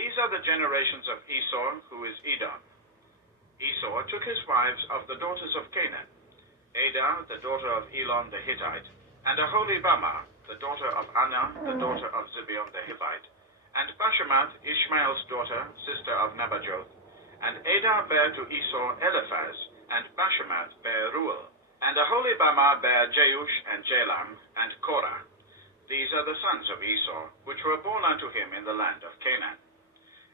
these are the generations of Esau, who is Edom. Esau took his wives of the daughters of Canaan, Adah, the daughter of Elon the Hittite, and Aholibamah, the daughter of Anah, the daughter of Zibeon the Hivite, and Bashemath, Ishmael's daughter, sister of Nebajoth. And Adah bare to Esau Eliphaz, and Bashemath bare Reuel, and Aholibamah bare Jeush and Jalam, and Korah. These are the sons of Esau, which were born unto him in the land of Canaan.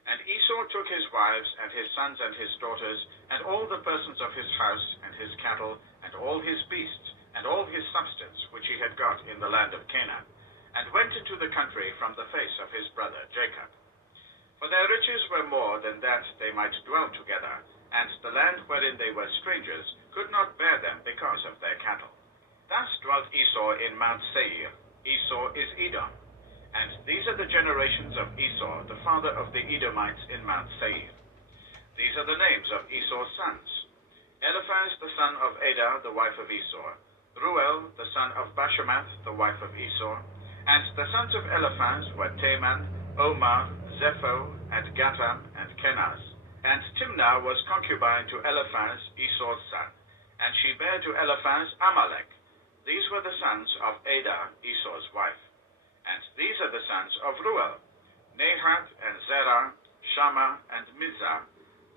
And Esau took his wives, and his sons, and his daughters, and all the persons of his house, and his cattle, and all his beasts, and all his substance, which he had got in the land of Canaan, and went into the country from the face of his brother Jacob. For their riches were more than that they might dwell together, and the land wherein they were strangers could not bear them because of their cattle. Thus dwelt Esau in Mount Seir. Esau is Edom. And these are the generations of Esau, the father of the Edomites in Mount Seir. These are the names of Esau's sons: Eliphaz the son of Adah, the wife of Esau; Reuel the son of Bashemath, the wife of Esau. And the sons of Eliphaz were Teman, Omar, Zepho, and Gatam, and Kenaz. And Timnah was concubine to Eliphaz, Esau's son, and she bare to Eliphaz Amalek. These were the sons of Adah, Esau's wife. And these are the sons of Reuel: Nahath and Zerah, Shammah and Mizah.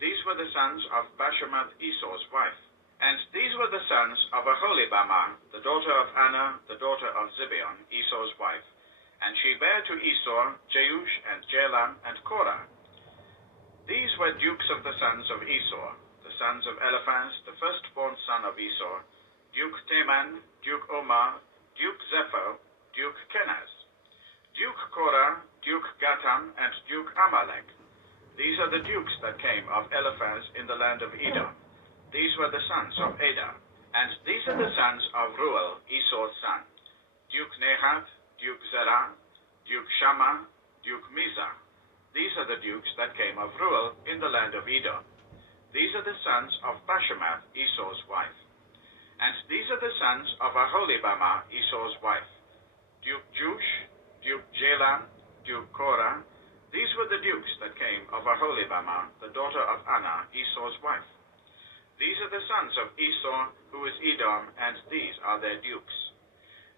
These were the sons of Bashemath, Esau's wife. And these were the sons of Aholibamah, the daughter of Anah, the daughter of Zibeon, Esau's wife. And she bare to Esau Jeush and Jalam and Korah. These were dukes of the sons of Esau, the sons of Eliphaz, the firstborn son of Esau: Duke Teman, Duke Omar, Duke Zepho, Duke Kenaz, Duke Korah, Duke Gatam, and Duke Amalek. These are the dukes that came of Eliphaz in the land of Edom. These were the sons of Adah. And these are the sons of Reuel, Esau's son: Duke Nahath, Duke Zerah, Duke Shammah, Duke Mizah. These are the dukes that came of Reuel in the land of Edom. These are the sons of Bashemath, Esau's wife. And these are the sons of Aholibamah, Esau's wife: Duke Jush, Duke Jalam, Duke Korah. These were the dukes that came of Aholibamah, the daughter of Anah, Esau's wife. These are the sons of Esau, who is Edom, and these are their dukes.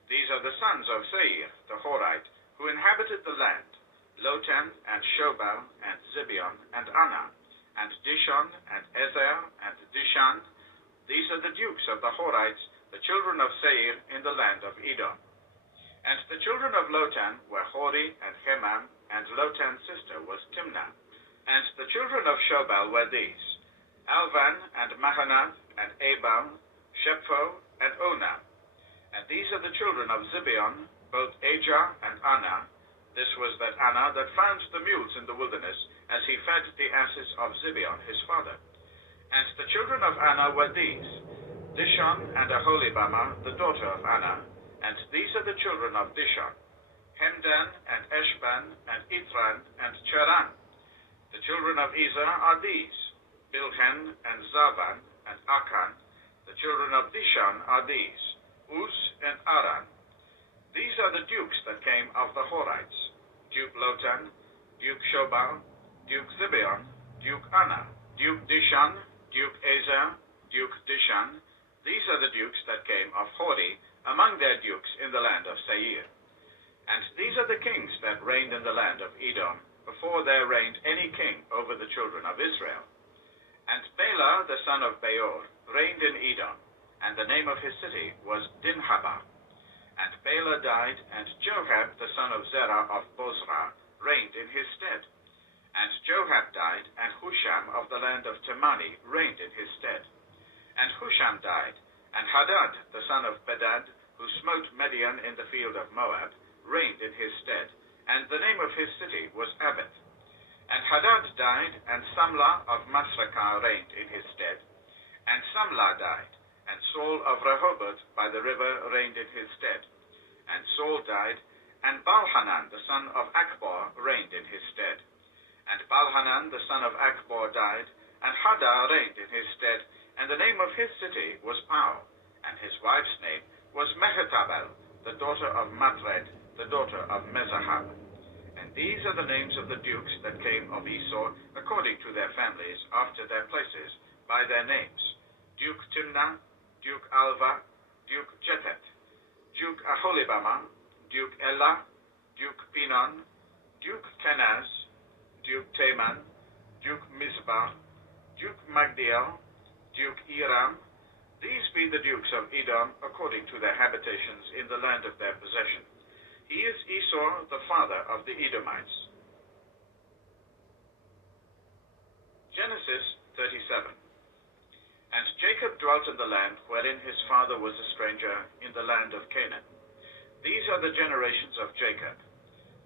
These are the sons of Seir, the Horite, who inhabited the land: Lotan, and Shobal, and Zibeon, and Anah, and Dishon, and Ezer, and Dishan. These are the dukes of the Horites, the children of Seir, in the land of Edom. And the children of Lotan were Hori and Hemam, and Lotan's sister was Timnah. And the children of Shobal were these: Alvan, and Mahanath, and Ebal, Shepho, and Onah. And these are the children of Zibeon, both Ajah and Anah. This was that Anah that found the mules in the wilderness, as he fed the asses of Zibeon his father. And the children of Anah were these: Dishon, and Aholibamah, the daughter of Anah. And these are the children of Dishon: Hemdan, and Eshban, and Ithran, and Cheran. The children of Ezer are these: Bilhan, and Zavan, and Akan. The children of Dishon are these: Uz and Aran. These are the dukes that came of the Horites: Duke Lotan, Duke Shobal, Duke Zibeon, Duke Anah, Duke Dishon, Duke Ezer, Duke Dishan. These are the dukes that came of Hori, among their dukes in the land of Seir. And these are the kings that reigned in the land of Edom, before there reigned any king over the children of Israel. And Bela the son of Beor reigned in Edom, and the name of his city was Dinhabah. And Bela died, and Joab the son of Zerah of Bozrah reigned in his stead. And Joab died, and Husham of the land of Temani reigned in his stead. And Husham died, and Hadad the son of Bedad, who smote Midian in the field of Moab, reigned in his stead, and the name of his city was Abith. And Hadad died, and Samlah of Masrekah reigned in his stead. And Samlah died, and Saul of Rehoboth by the river reigned in his stead. And Saul died, and Baalhanan the son of Achbor reigned in his stead. And Baalhanan the son of Achbor died, and Hadar reigned in his stead, and the name of his city was Pau, and his wife's name was Mehetabel, the daughter of Matred, the daughter of Mezahab. And these are the names of the dukes that came of Esau, according to their families, after their places, by their names: Duke Timnah, Duke Alva, Duke Jethet, Duke Aholibamah, Duke Elah, Duke Pinon, Duke Kenaz, Duke Taman, Duke Mizpah, Duke Magdiel, Duke Iram. These be the dukes of Edom, according to their habitations in the land of their possession. He is Esau, the father of the Edomites. Genesis 37. And Jacob dwelt in the land wherein his father was a stranger, in the land of Canaan. These are the generations of Jacob.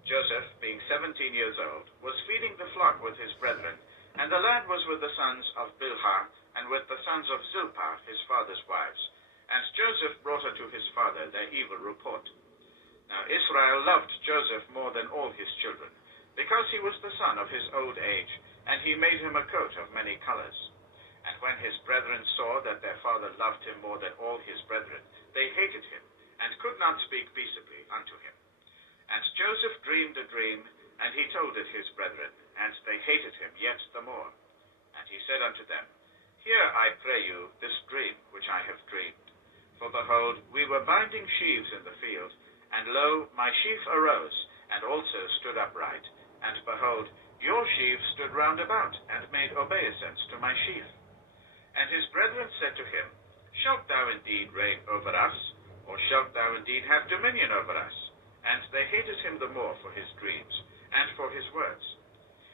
Joseph, being 17 years old, was feeding the flock with his brethren, and the lad was with the sons of Bilhah, and with the sons of Zilpah, his father's wives. And Joseph brought unto his father their evil report. Now Israel loved Joseph more than all his children, because he was the son of his old age, and he made him a coat of many colors. And when his brethren saw that their father loved him more than all his brethren, they hated him, and could not speak peaceably unto him. And Joseph dreamed a dream, and he told it his brethren, and they hated him yet the more. And he said unto them, Hear, I pray you, this dream which I have dreamed. For behold, we were binding sheaves in the field, and lo, my sheaf arose, and also stood upright. And behold, your sheaves stood round about, and made obeisance to my sheaf. And his brethren said to him, Shalt thou indeed reign over us, or shalt thou indeed have dominion over us? And they hated him the more for his dreams, and for his words.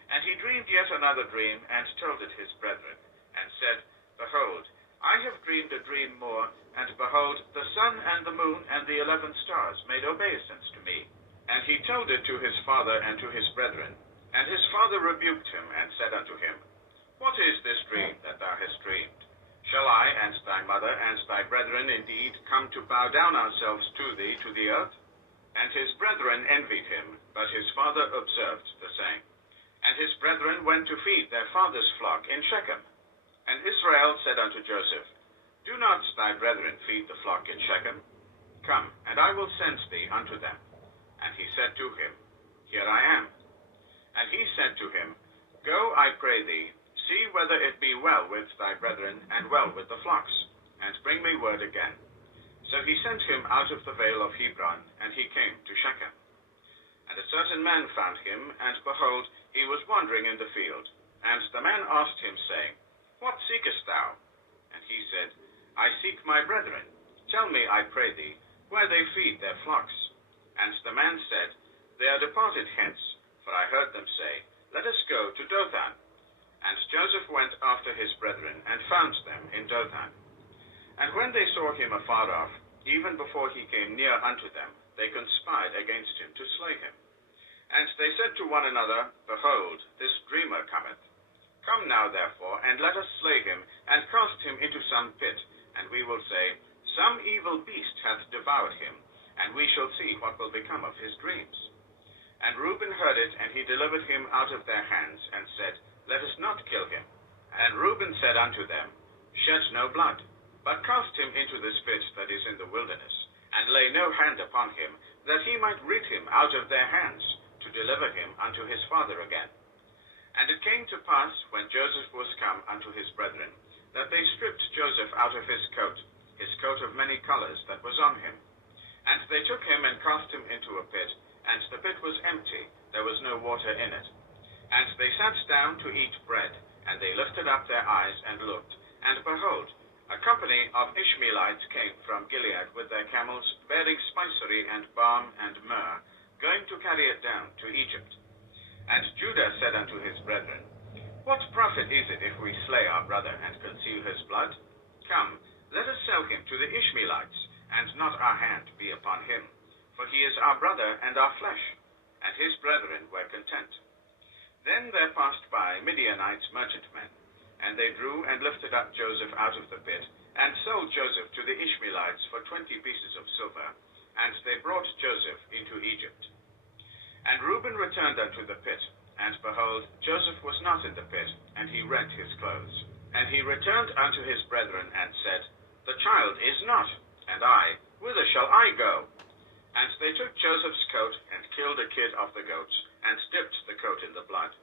And he dreamed yet another dream, and told it his brethren, and said, Behold, I have dreamed a dream more, and behold, the sun and the moon and the 11 stars made obeisance to me. And he told it to his father and to his brethren. And his father rebuked him, and said unto him, What is this dream that thou hast dreamed? Shall I and thy mother and thy brethren indeed come to bow down ourselves to thee to the earth? And his brethren envied him, but his father observed the same. And his brethren went to feed their father's flock in Shechem. And Israel said unto Joseph, Do not thy brethren feed the flock in Shechem? Come, and I will send thee unto them. And he said to him, Here I am. And he said to him, Go, I pray thee, see whether it be well with thy brethren, and well with the flocks, and bring me word again. So he sent him out of the vale of Hebron, and he came to Shechem. And a certain man found him, and behold, he was wandering in the field. And the man asked him, saying, What seekest thou? And he said, I seek my brethren. Tell me, I pray thee, where they feed their flocks. And the man said, They are departed hence, for I heard them say, Let us go to Dothan. And Joseph went after his brethren, and found them in Dothan. And when they saw him afar off, even before he came near unto them, they conspired against him to slay him. And they said to one another, Behold, this dreamer cometh. Come now, therefore, and let us slay him, and cast him into some pit, and we will say, Some evil beast hath devoured him, and we shall see what will become of his dreams. And Reuben heard it, and he delivered him out of their hands, and said, Let us not kill him. And Reuben said unto them, Shed no blood, but cast him into this pit that is in the wilderness, and lay no hand upon him, that he might rid him out of their hands, to deliver him unto his father again. And it came to pass, when Joseph was come unto his brethren, that they stripped Joseph out of his coat of many colors that was on him. And they took him and cast him into a pit, and the pit was empty, there was no water in it. And they sat down to eat bread, and they lifted up their eyes and looked, and behold, a company of Ishmaelites came from Gilead with their camels, bearing spicery and balm and myrrh, going to carry it down to Egypt. And Judah said unto his brethren, What profit is it if we slay our brother and conceal his blood? Come, let us sell him to the Ishmaelites, and not our hand be upon him, for he is our brother and our flesh. And his brethren were content. Then there passed by Midianites merchantmen, and they drew and lifted up Joseph out of the pit, and sold Joseph to the Ishmaelites for 20 pieces of silver, and they brought Joseph into Egypt. And Reuben returned unto the pit, and behold, Joseph was not in the pit, and he rent his clothes. And he returned unto his brethren, and said, The child is not, and I, whither shall I go? And they took Joseph's coat, and killed a kid of the goats, and dipped the coat in the blood.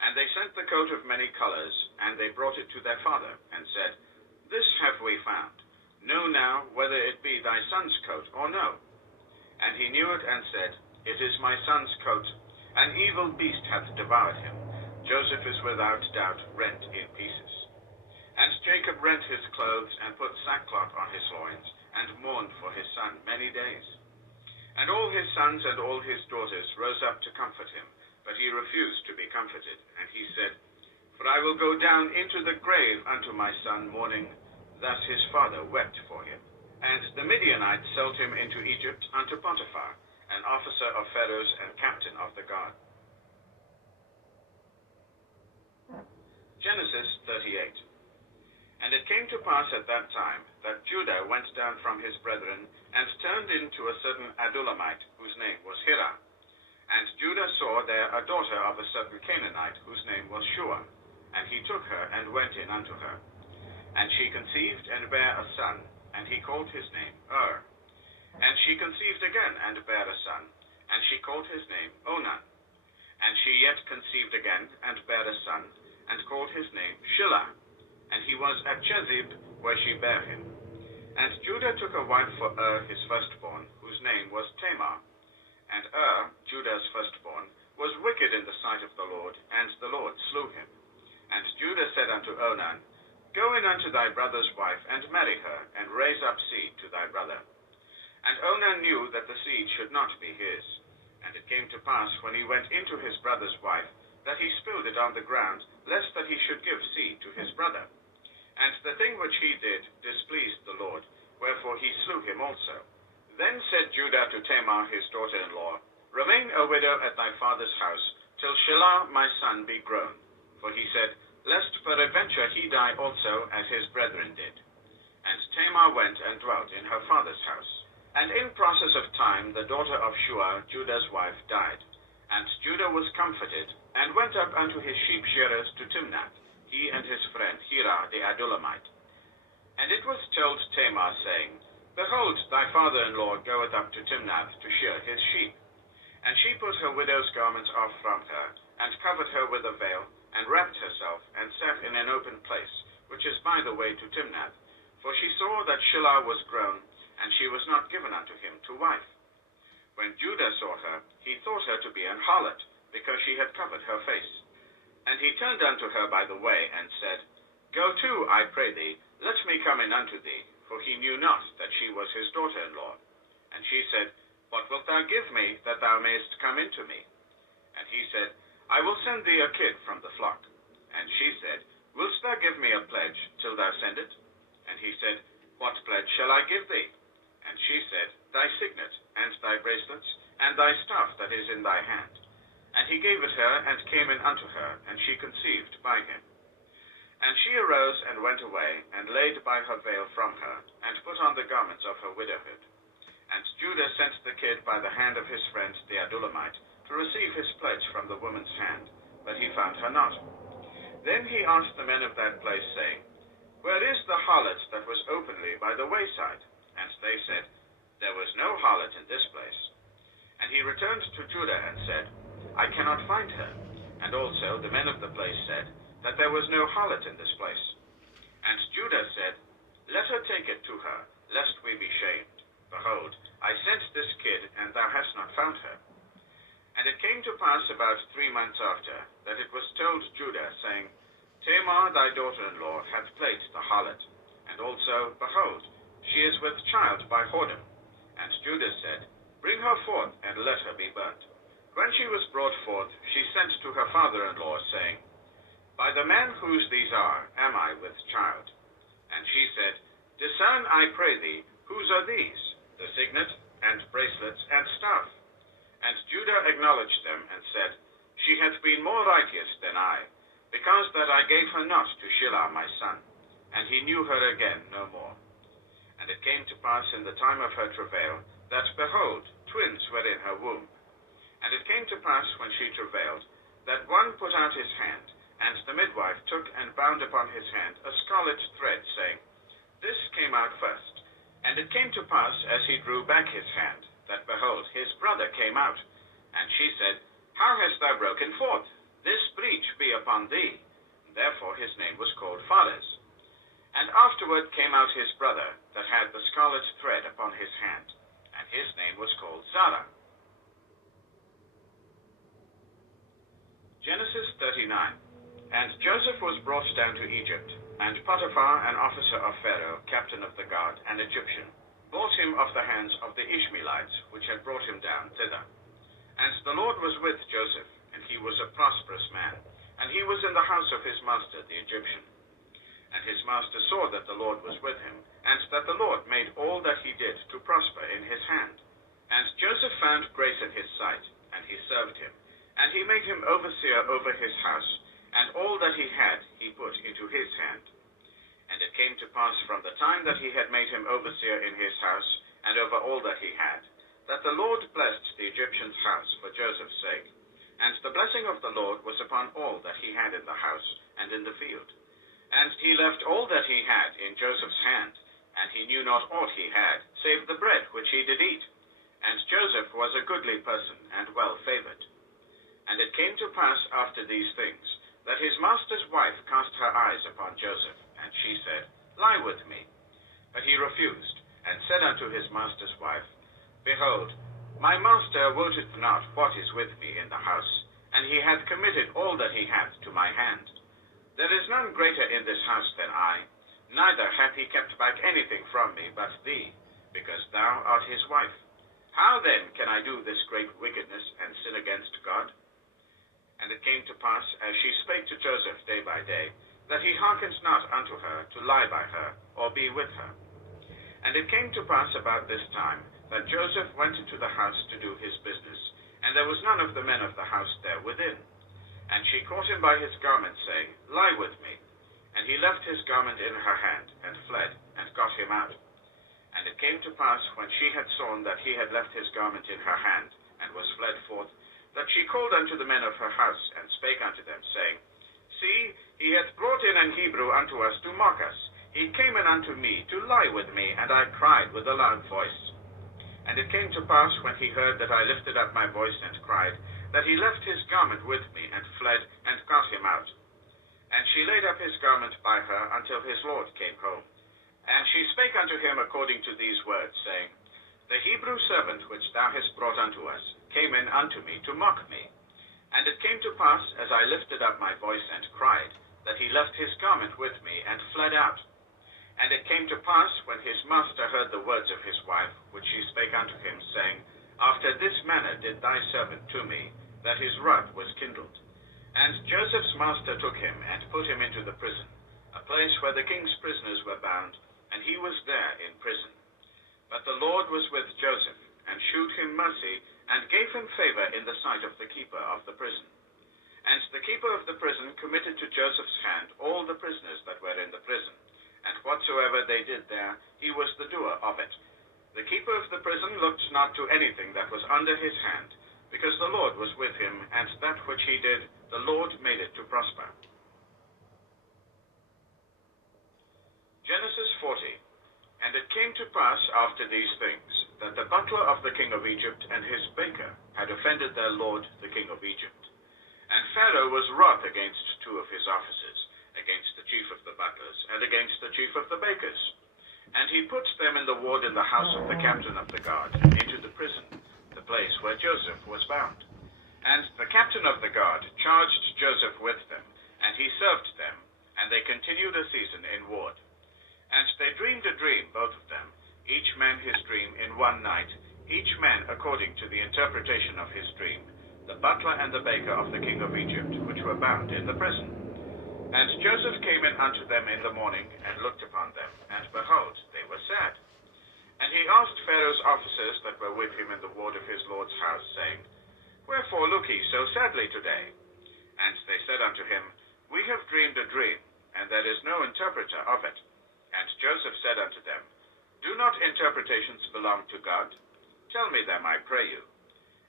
And they sent the coat of many colors, and they brought it to their father, and said, This have we found. Know now whether it be thy son's coat or no. And he knew it, and said, It is my son's coat. An evil beast hath devoured him. Joseph is without doubt rent in pieces. And Jacob rent his clothes, and put sackcloth on his loins, and mourned for his son many days. And all his sons and all his daughters rose up to comfort him, but he refused to be comforted. And he said, For I will go down into the grave unto my son mourning. Thus his father wept for him. And the Midianites sold him into Egypt unto Potiphar, an officer of Pharaoh's and captain of the guard. Genesis 38. And it came to pass at that time that Judah went down from his brethren, and turned into a certain Adulamite, whose name was Hira. And Judah saw there a daughter of a certain Canaanite, whose name was Shua. And he took her, and went in unto her. And she conceived, and bare a son, and he called his name And she conceived again, and bare a son, and she called his name Onan. And she yet conceived again, and bare a son, and called his name Shelah. And he was at Chezib, where she bare him. And Judah took a wife for his firstborn, whose name was Tamar. And Judah's firstborn, was wicked in the sight of the Lord, and the Lord slew him. And Judah said unto Onan, Go in unto thy brother's wife, and marry her, and raise up seed to thy brother. And Onan knew that the seed should not be his. And it came to pass, when he went into his brother's wife, that he spilled it on the ground, lest that he should give seed to his brother. And the thing which he did displeased the Lord, wherefore he slew him also. Then said Judah to Tamar his daughter-in-law, Remain a widow at thy father's house, till Shelah my son be grown. For he said, Lest peradventure he die also, as his brethren did. And Tamar went and dwelt in her father's house. And in process of time the daughter of Shua, Judah's wife, died. And Judah was comforted, and went up unto his sheep shearers to Timnath, he and his friend Hira the Adulamite. And it was told Tamar, saying, Behold, thy father-in-law goeth up to Timnath to shear his sheep. And she put her widow's garments off from her, and covered her with a veil, and wrapped herself, and sat in an open place, which is by the way to Timnath. For she saw that Shelah was grown, and she was not given unto him to wife. When Judah saw her, he thought her to be an harlot, because she had covered her face. And he turned unto her by the way, and said, Go to, I pray thee, let me come in unto thee, for he knew not that she was his daughter-in-law. And she said, What wilt thou give me, that thou mayest come into me? And he said, I will send thee a kid from the flock. And she said, Wilt thou give me a pledge, till thou send it? And he said, What pledge shall I give thee? And she said, Thy signet, and thy bracelets, and thy staff that is in thy hand. And he gave it her, and came in unto her, and she conceived by him. And she arose, and went away, and laid by her veil from her, and put on the garments of her widowhood. And Judah sent the kid by the hand of his friend the Adulamite, to receive his pledge from the woman's hand, but he found her not. Then he asked the men of that place, saying, Where is the harlot that was openly by the wayside? And they said, There was no harlot in this place. And he returned to Judah, and said, I cannot find her. And also the men of the place said, that there was no harlot in this place. And Judah said, Let her take it to her, lest we be shamed. Behold, I sent this kid, and thou hast not found her. And it came to pass about 3 months after, that it was told Judah, saying, Tamar thy daughter-in-law hath played the harlot, and also, behold, she is with child by whoredom. And Judah said, Bring her forth, and let her be burnt. When she was brought forth, she sent to her father-in-law, saying, By the man whose these are, am I with child? And she said, Discern, I pray thee, whose are these, the signet, and bracelets, and staff? And Judah acknowledged them, and said, She hath been more righteous than I, because that I gave her not to Shelah my son. And he knew her again no more. And it came to pass in the time of her travail, that, behold, twins were in her womb. And it came to pass, when she travailed, that one put out his hand, and the midwife took and bound upon his hand a scarlet thread, saying, This came out first. And it came to pass, as he drew back his hand, that, behold, his brother came out. And she said, How hast thou broken forth? This breach be upon thee. Therefore his name was called Phares. And afterward came out his brother, that had the scarlet thread upon his hand, and his name was called Zara. Genesis 39. And Joseph was brought down to Egypt, and Potiphar, an officer of Pharaoh, captain of the guard, an Egyptian, bought him of the hands of the Ishmaelites, which had brought him down thither. And the Lord was with Joseph, and he was a prosperous man, and he was in the house of his master the Egyptian. And his master saw that the Lord was with him, and that the Lord made all that he did to prosper in his hand. And Joseph found grace in his sight, and he served him. And he made him overseer over his house, and all that he had he put into his hand. And it came to pass from the time that he had made him overseer in his house, and over all that he had, that the Lord blessed the Egyptian's house for Joseph's sake. And the blessing of the Lord was upon all that he had in the house and in the field. And he left all that he had in Joseph's hand, and he knew not aught he had, save the bread which he did eat. And Joseph was a goodly person, and well favored. And it came to pass after these things, that his master's wife cast her eyes upon Joseph, and she said, Lie with me. But he refused, and said unto his master's wife, Behold, my master wotteth not what is with me in the house, and he hath committed all that he hath to my hand. There is none greater in this house than I, neither hath he kept back anything from me but thee, because thou art his wife. How then can I do this great wickedness and sin against God? And it came to pass, as she spake to Joseph day by day, that he hearkened not unto her to lie by her, or be with her. And it came to pass about this time, that Joseph went into the house to do his business, and there was none of the men of the house there within. And she caught him by his garment, saying, Lie with me. And he left his garment in her hand, and fled, and got him out. And it came to pass, when she had sworn that he had left his garment in her hand, and was fled forth, that she called unto the men of her house, and spake unto them, saying, See, he hath brought in an Hebrew unto us to mock us. He came in unto me to lie with me, and I cried with a loud voice. And it came to pass, when he heard that I lifted up my voice and cried, that he left his garment with me, and fled, and got him out. And she laid up his garment by her until his Lord came home. And she spake unto him according to these words, saying, The Hebrew servant which thou hast brought unto us came in unto me to mock me. And it came to pass, as I lifted up my voice and cried, that he left his garment with me, and fled out. And it came to pass, when his master heard the words of his wife, which she spake unto him, saying, After this manner did thy servant to me, that his wrath was kindled. And Joseph's master took him, and put him into the prison, a place where the king's prisoners were bound, and he was there in prison. But the Lord was with Joseph, and shewed him mercy, and gave him favor in the sight of the keeper of the prison. And the keeper of the prison committed to Joseph's hand all the prisoners that were in the prison, and whatsoever they did there, he was the doer of it. The keeper of the prison looked not to anything that was under his hand, because the Lord was with him, and that which he did, the Lord made it to prosper. Genesis 40. And it came to pass after these things, that the butler of the king of Egypt and his baker had offended their lord the king of Egypt. And Pharaoh was wroth against two of his officers, against the chief of the butlers, and against the chief of the bakers. And he put them in the ward in the house of the captain of the guard, into the prison, the place where Joseph was bound. And the captain of the guard charged Joseph with them, and he served them, and they continued a season in ward. And they dreamed a dream, both of them, each man his dream in one night, each man according to the interpretation of his dream, the butler and the baker of the king of Egypt, which were bound in the prison. And Joseph came in unto them in the morning, and looked upon them, and behold, they were sad. And he asked Pharaoh's officers that were with him in the ward of his lord's house, saying, Wherefore look ye so sadly today? And they said unto him, We have dreamed a dream, and there is no interpreter of it. And Joseph said unto them, Do not interpretations belong to God? Tell me them, I pray you.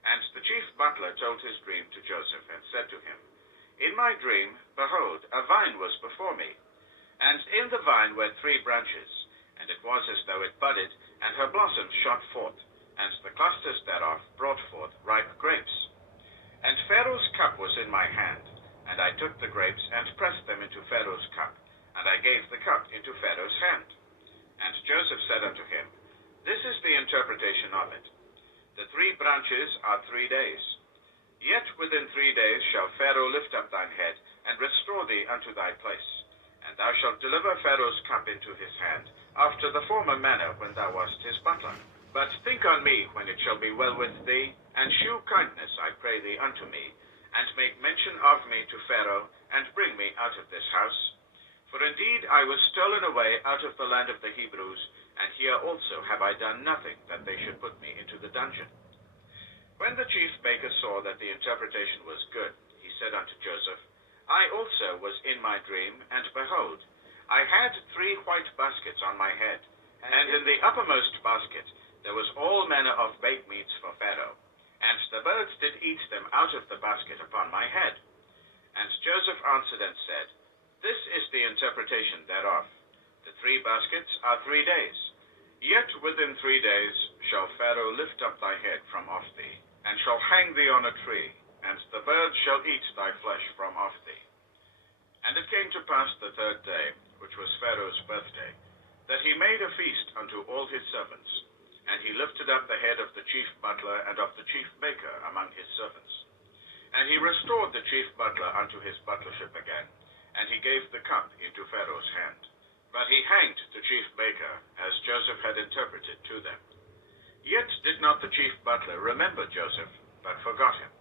And the chief butler told his dream to Joseph, and said to him, In my dream, behold, a vine was before me, and in the vine were 3 branches, and it was as though it budded, and her blossoms shot forth, and the clusters thereof brought forth ripe grapes. And Pharaoh's cup was in my hand, and I took the grapes and pressed them into Pharaoh's cup, and I gave the cup into Pharaoh's hand. And Joseph said unto him, This is the interpretation of it. The 3 branches are 3 days. Yet within 3 days shall Pharaoh lift up thine head, and restore thee unto thy place. And thou shalt deliver Pharaoh's cup into his hand, after the former manner when thou wast his butler. But think on me when it shall be well with thee, and shew kindness, I pray thee, unto me, and make mention of me to Pharaoh, and bring me out of this house. For indeed I was stolen away out of the land of the Hebrews, and here also have I done nothing that they should put me into the dungeon. When the chief baker saw that the interpretation was good, he said unto Joseph, I also was in my dream, and behold, I had 3 white baskets on my head, and in the uppermost basket there was all manner of baked meats for Pharaoh, and the birds did eat them out of the basket upon my head. And Joseph answered and said, This is the interpretation thereof. The 3 baskets are 3 days. Yet within 3 days shall Pharaoh lift up thy head from off thee, and shall hang thee on a tree, and the birds shall eat thy flesh from off thee. And it came to pass the 3rd day, which was Pharaoh's birthday, that he made a feast unto all his servants. And he lifted up the head of the chief butler and of the chief baker among his servants. And he restored the chief butler unto his butlership again, and he gave the cup into Pharaoh's hand. But he hanged the chief baker, as Joseph had interpreted to them. Yet did not the chief butler remember Joseph, but forgot him.